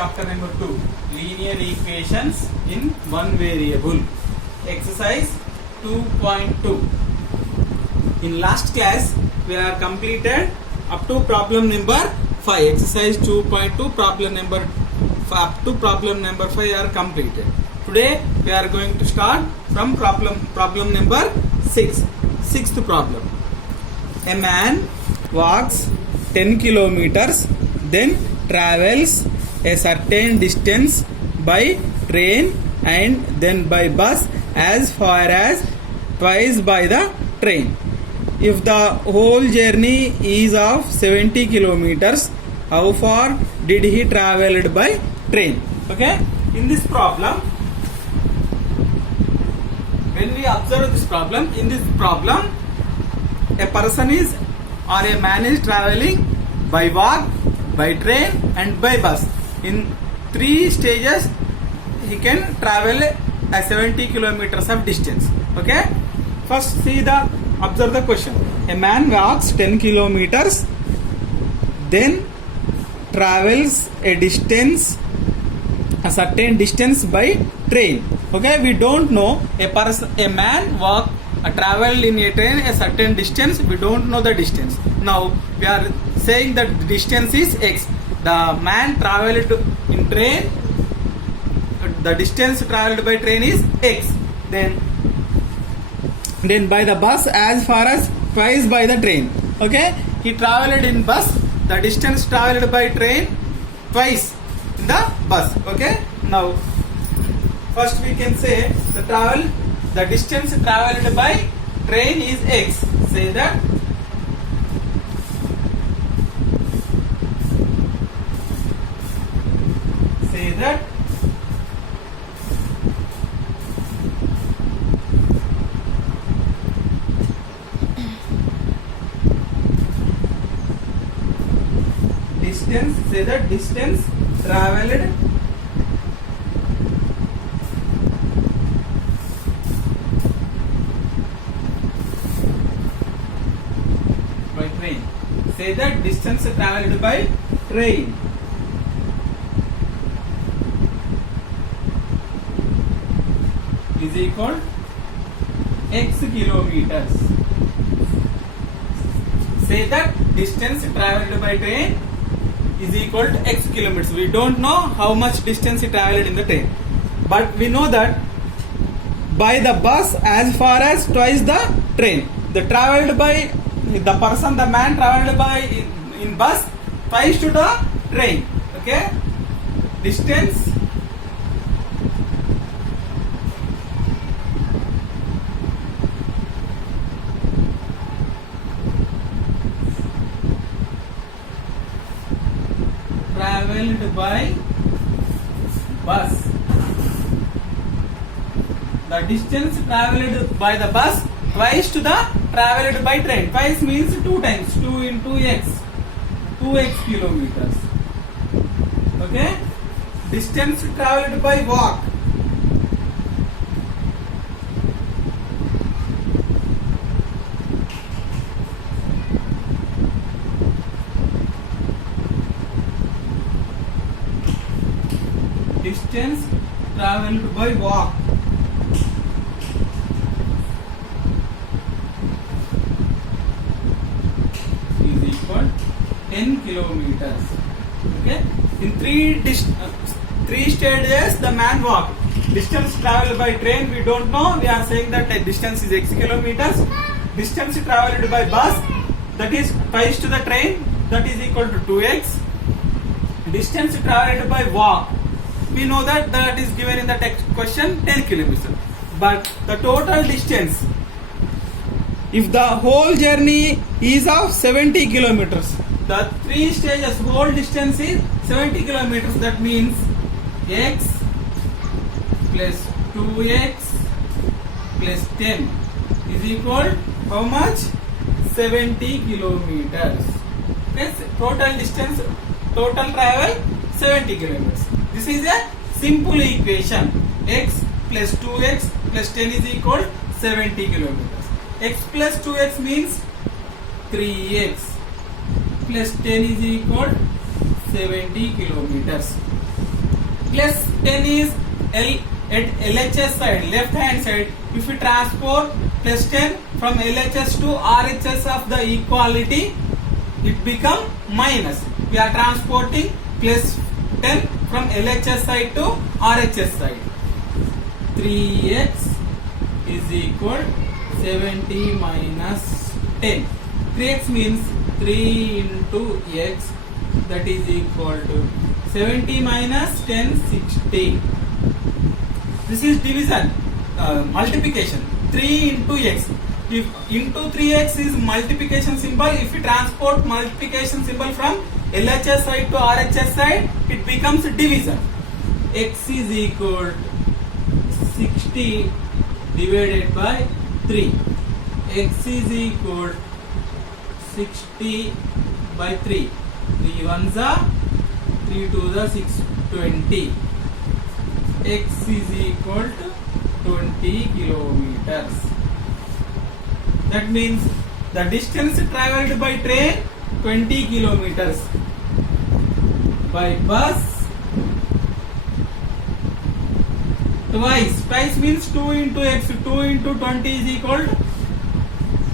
chapter number 2, linear equations in one variable. Exercise 2.2. In last class, we have completed up to problem number 5. Exercise 2.2, problem number up to problem number 5 are completed. Today, we are going to start from problem number 6. Sixth problem. A man walks 10 kilometers, then travels a certain distance by train and then by bus as far as twice by the train. If the whole journey is of 70 kilometers, how far did he traveled by train? Okay, in this problem, when we observe this problem, in this problem, a person is or a man is traveling by walk, by train and by bus. In 3 stages, he can travel a 70 kilometers of distance. Okay. First, observe the question. A man walks 10 kilometers, then travels a certain distance by train. Okay, we don't know a man travel in a train a certain distance. We don't know the distance. Now we are saying that the distance is x. The man traveled in train. The distance traveled by train is x. Then by the bus as far as twice by the train. Okay, he traveled in bus. The distance traveled by train twice in the bus. Okay. Now first we can say the distance traveled by train is x. Say that distance traveled by train. Say that distance traveled by train is equal x kilometers. Say that distance traveled by train is equal to x kilometers. We don't know how much distance he traveled in the train, but we know that by the bus as far as twice the train. The man traveled by in bus twice to the train. Okay, distance traveled by bus. The distance traveled by the bus twice to the traveled by train. Twice means 2 times. 2 into x. 2x kilometers. Okay. Distance traveled by walk. Distance traveled by walk is equal 10 kilometers. Okay. In 3 stages, the man walked. Distance traveled by train, we don't know. We are saying that the distance is x kilometers. Distance traveled by bus, that is twice to the train, that is equal to 2x. Distance traveled by walk, we know that is given in the text question 10 kilometers. But the total distance, if the whole journey is of 70 kilometers, the 3 stages whole distance is 70 kilometers. That means x plus 2x plus 10 is equal how much? 70 kilometers. Okay, total distance, total travel 70 kilometers. This is a simple equation. X plus 2x plus 10 is equal 70 kilometers. X plus 2x means 3x plus 10 is equal 70 kilometers. plus 10 is at LHS side, left hand side. If we transport plus 10 from LHS to RHS of the equality, it become minus. We are transporting plus 10 from LHS side to RHS side. 3x is equal 70 minus 10. 3x means 3 into x, that is equal to 70 minus 10, 60. This is division, multiplication. 3 into x. If into 3x is multiplication symbol, if we transport multiplication symbol from LHS side to RHS side, it becomes division. X is equal to 60 divided by 3. X is equal 60 by 3. 3 ones are 3 to the 620. X is equal to 20 kilometers. That means the distance travelled by train 20 kilometers. By bus twice means 2 into x, 2 into 20 is equal to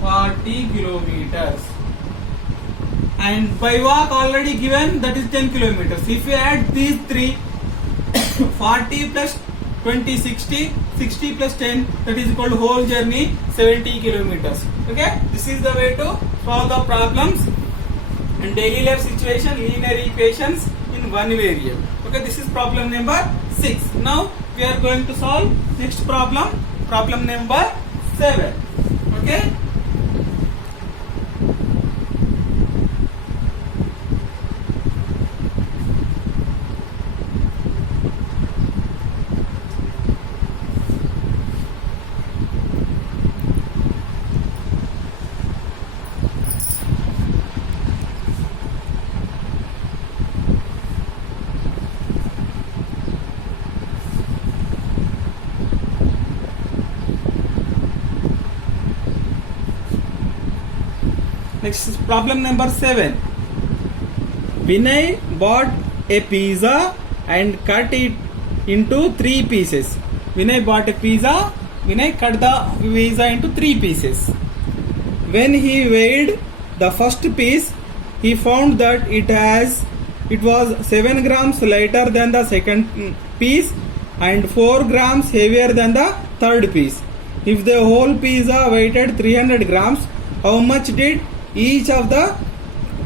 40 kilometers. And by walk already given, that is 10 kilometers. If we add these three, 40 plus 20, 60, 60 plus 10, that is equal to whole journey 70 kilometers. Okay, this is the way to solve the problems in daily life situation, linear equations in one variable. Okay, this is problem number 6. Now we are going to solve next problem, problem number 7. Okay. Next is problem number 7. Vinay bought a pizza and cut it into 3 pieces. Vinay bought a pizza. Vinay cut the pizza into 3 pieces. When he weighed the first piece, he found that it was 7 grams lighter than the second piece and 4 grams heavier than the third piece. If the whole pizza weighed 300 grams, how much did each of the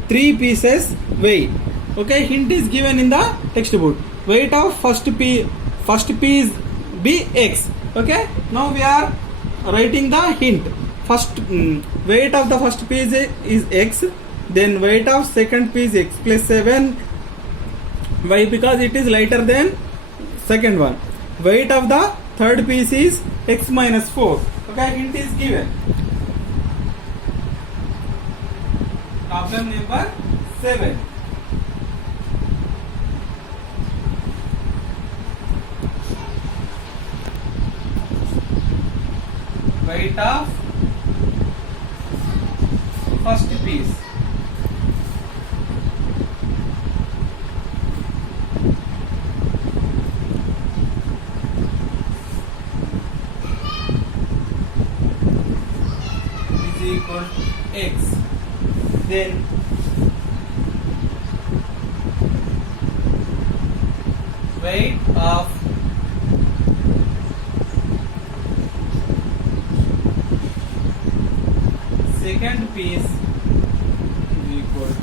3 pieces weigh? Okay, hint is given in the textbook. Weight of first piece be x. Okay, now we are writing the hint. First weight of the first piece is x, then weight of second piece x plus 7. Why? Because it is lighter than second one. Weight of the third piece is x minus 4. Okay, hint is given. Problem number 7. Weight of first piece. Is equal to x. Then weight of second piece is equal to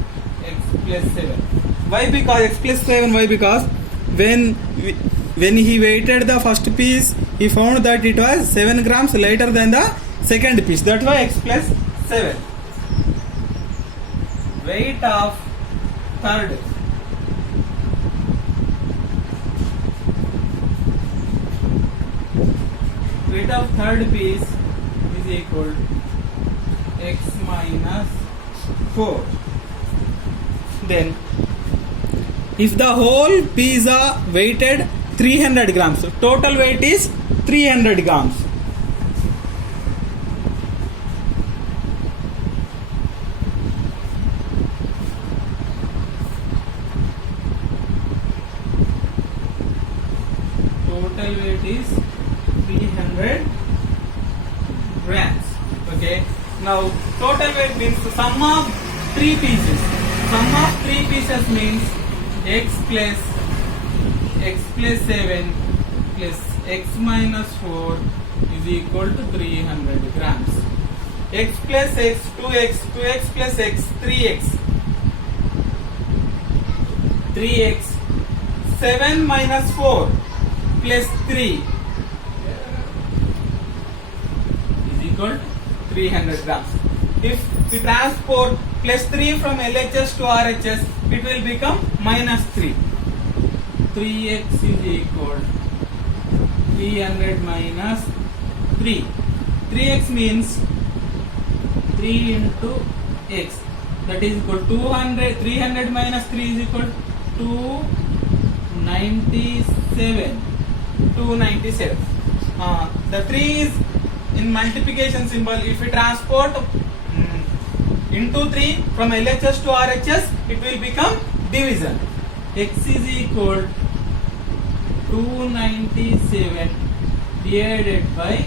x plus 7. Why? Because x plus 7. Why? Because when he weighted the first piece, he found that it was 7 grams lighter than the second piece. That's why x plus 7. Weight of third piece is equal to x minus 4. Then if the whole pizza weighted 300 grams, total weight is 300 grams. total weight is 300 grams. Okay. Now total weight means the sum of three pieces. Sum of three pieces means x plus 7 plus x minus 4 is equal to 300 grams. X plus x, 2x, 2x plus x, 3x. 3x, 7 minus 4 plus 3 is equal to 300 grams. If we transport plus 3 from LHS to RHS, it will become minus 3. 3x is equal to 300 minus 3. 3x means 3 into x. That is equal to 200. 300 minus 3 is equal to 297. 297. The 3 is in multiplication symbol. If we transport into 3 from LHS to RHS, it will become division. X is equal to 297 divided by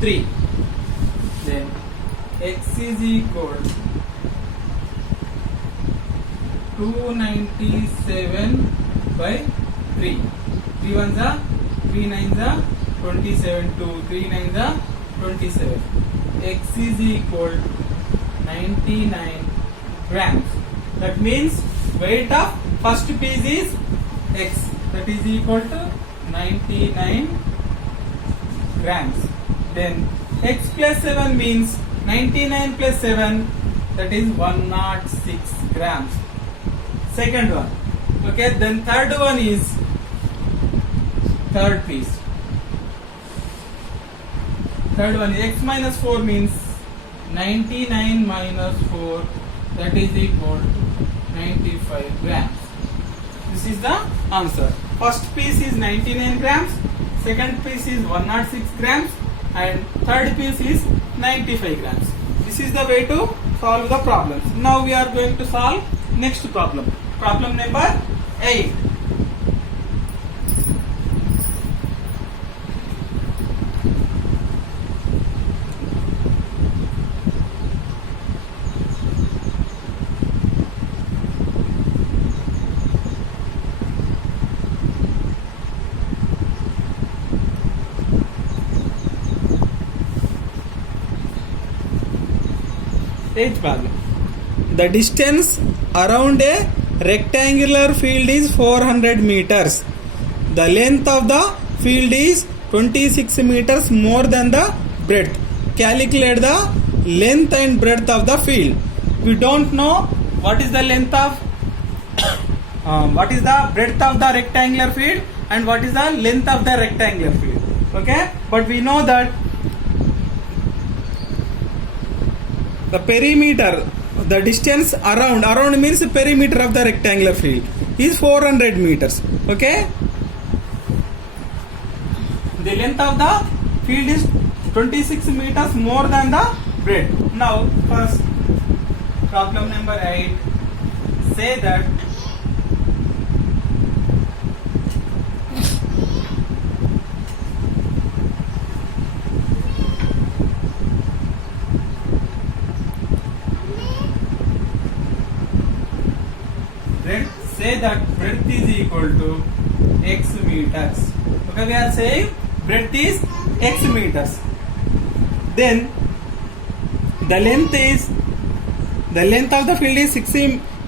3. Then x is equal to 297 by 3. 3 ones are 3 nines are 27. 2 3 nines are 27. X is equal to 99 grams. That means weight of first piece is x. That is equal to 99 grams. Then x plus 7 means 99 plus 7, that is 106 grams. Second one. Okay, then third one is third piece. Third one is x minus 4 means 99 minus 4, that is equal to 95 grams. This is the answer. First piece is 99 grams, second piece is 106 grams, and third piece is 95 grams. This is the way to solve the problems. Now we are going to solve next problem. Problem number 8. Eighth problem. The distance around a rectangular field is 400 meters. The length of the field is 26 meters more than the breadth. Calculate the length and breadth of the field. We don't know what is the length of what is the breadth of the rectangular field and what is the length of the rectangular field. Okay, but we know that the perimeter, the distance around means the perimeter of the rectangular field is 400 meters. Okay, the length of the field is 26 meters more than the breadth. Now first, problem number 8, say that breadth is equal to x meters. Okay, we are saying breadth is x meters. Then the length of the field is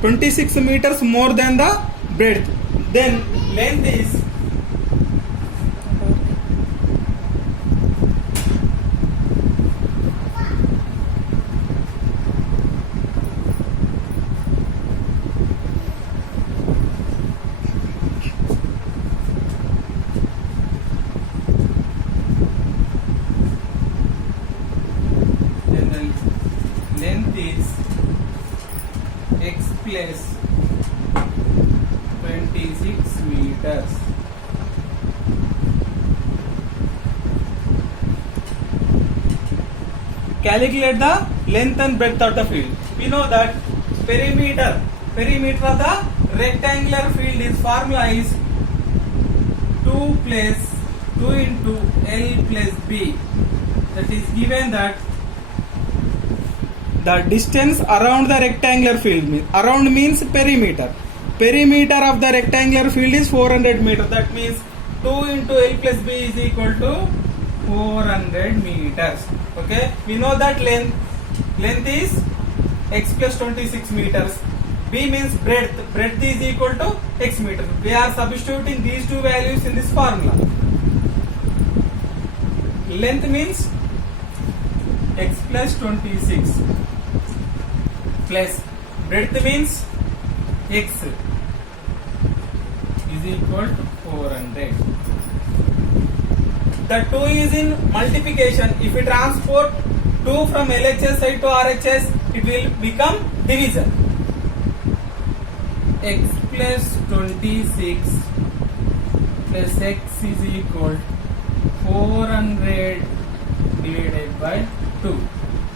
26 meters more than the breadth. Then length is x plus 26 meters. Calculate the length and breadth of the field. We know that perimeter of the rectangular field is formula is 2 plus 2 into L plus B. That is given that the distance around the rectangular field, around means perimeter. Perimeter of the rectangular field is 400 meters. That means 2 into L plus B is equal to 400 meters. Okay, we know that length is x plus 26 meters. B means breadth. Breadth is equal to x meters. We are substituting these two values in this formula. Length means x plus 26 plus breadth means x is equal to 400. The 2 is in multiplication. If we transport 2 from LHS side to RHS, it will become division. X plus 26 plus x is equal 400 divided by 2.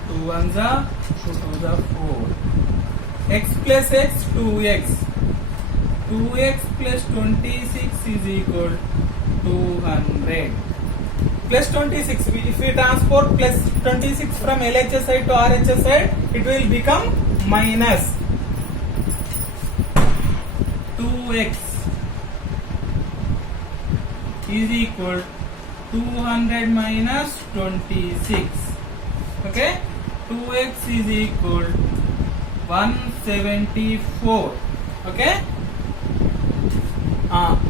2 ones are 2 twos are 4. X plus x 2x. 2x plus 26 is equal 200. Plus 26. If we transport plus 26 from LHS side to RHS side, it will become minus 2x is equal 200 minus 26. Okay, 2x is equal 174. Okay,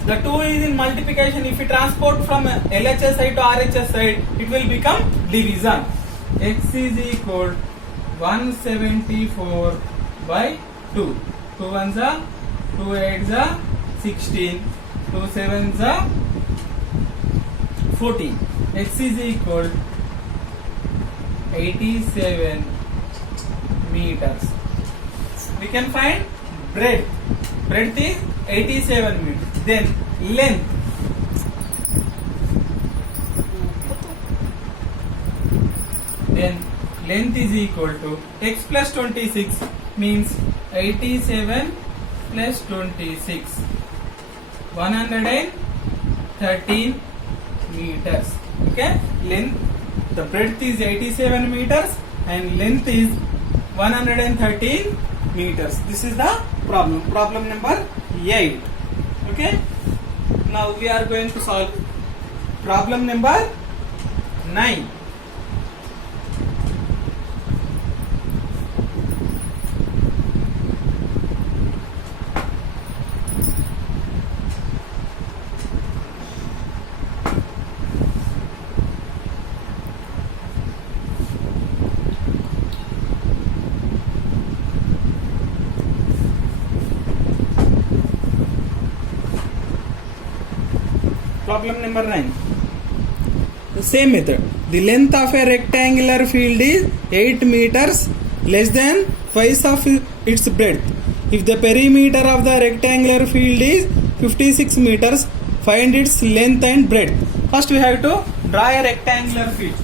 the 2 is in multiplication. If we transport from LHS side to RHS side, it will become division. X is equal 174 by 2. 2 ones are 2 8s are 16. 2 7s are 14. X is equal 87 meters. We can find breadth. Breadth is 87 meters. Then length. Then length is equal to x plus 26 means 87 plus 26. 113 meters. Okay, length, the breadth is 87 meters and length is 113 meters. This is the problem. Problem number 8. Okay, now we are going to solve problem number 9. Problem number 9. The same method. The length of a rectangular field is 8 meters less than twice of its breadth. If the perimeter of the rectangular field is 56 meters, find its length and breadth. First we have to draw a rectangular field,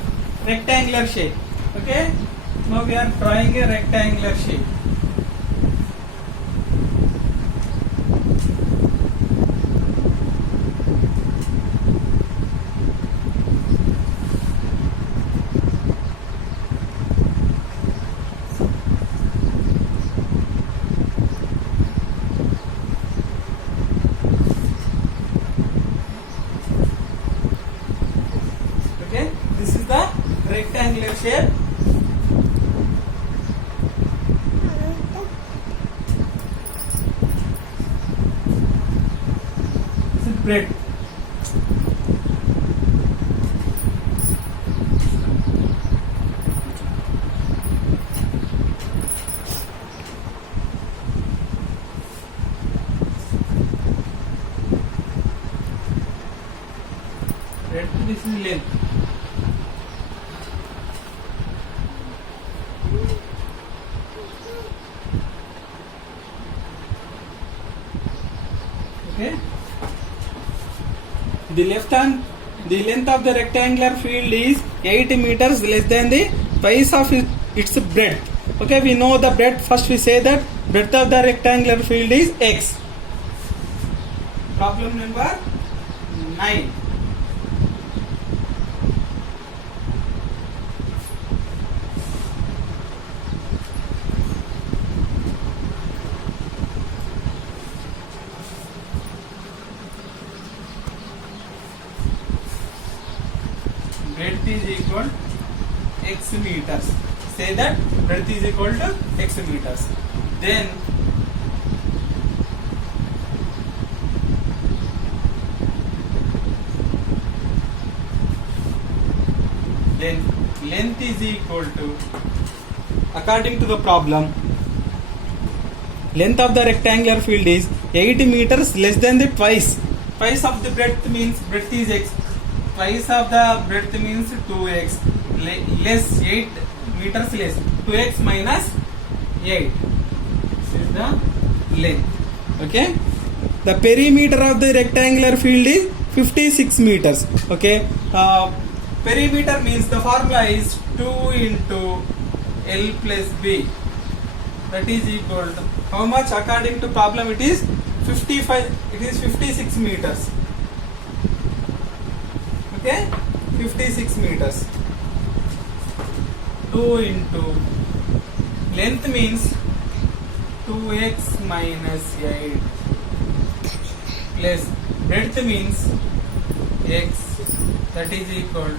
rectangular shape. Okay. Now we are drawing a rectangular shape. This is the rectangular shape. This is breadth. Breadth, this is length. Okay. The length of the rectangular field is 8 meters less than the twice of its breadth. Okay, we know the breadth. First we say that breadth of the rectangular field is x. Problem number 9. breadth is equal x meters. Say that breadth is equal to x meters. Then length is equal to, according to the problem, length of the rectangular field is 8 meters less than the twice of the breadth, means breadth is x, twice of the breadth means 2x, less 8 meters less, 2x minus 8. This is the length. Okay, the perimeter of the rectangular field is 56 meters. Okay, perimeter means the formula is 2 into L plus B, that is equal to how much? According to problem it is 56 meters. Okay, 56 meters. 2 into length means 2x minus 8 plus breadth means x, that is equal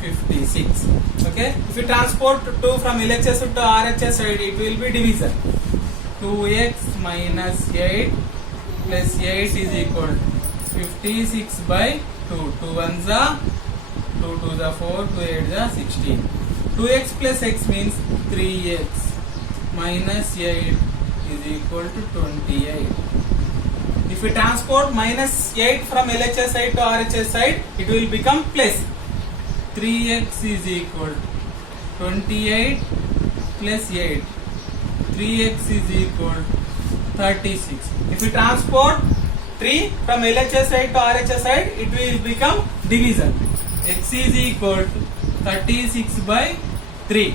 56. Okay, if you transport 2 from LHS to RHS side, it will be division. 2x minus 8 plus 8 is equal 56 by 2. 2 1s are 2 2s are 4, 2 8s are 16. 2x plus x means 3x minus 8 is equal to 28. If we transport minus 8 from LHS side to RHS side, it will become plus. 3x is equal to 28 plus 8. 3x is equal to 36. If we transport 3 from LHS side to RHS side, it will become division. X is equal to 36 by 3.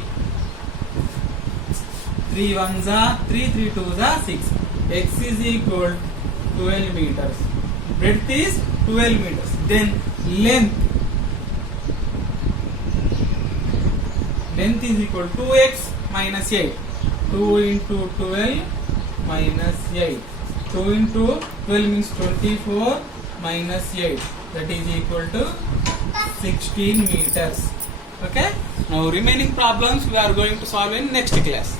3 1s are 3, 3 2s are 6. X is equal to 12 meters. Breadth is 12 meters. Then length is equal to 2x minus 8. 2 into 12 minus 8. 2 into 12 means 24 minus 8. That is equal to 16 meters. Okay. Now remaining problems we are going to solve in next class.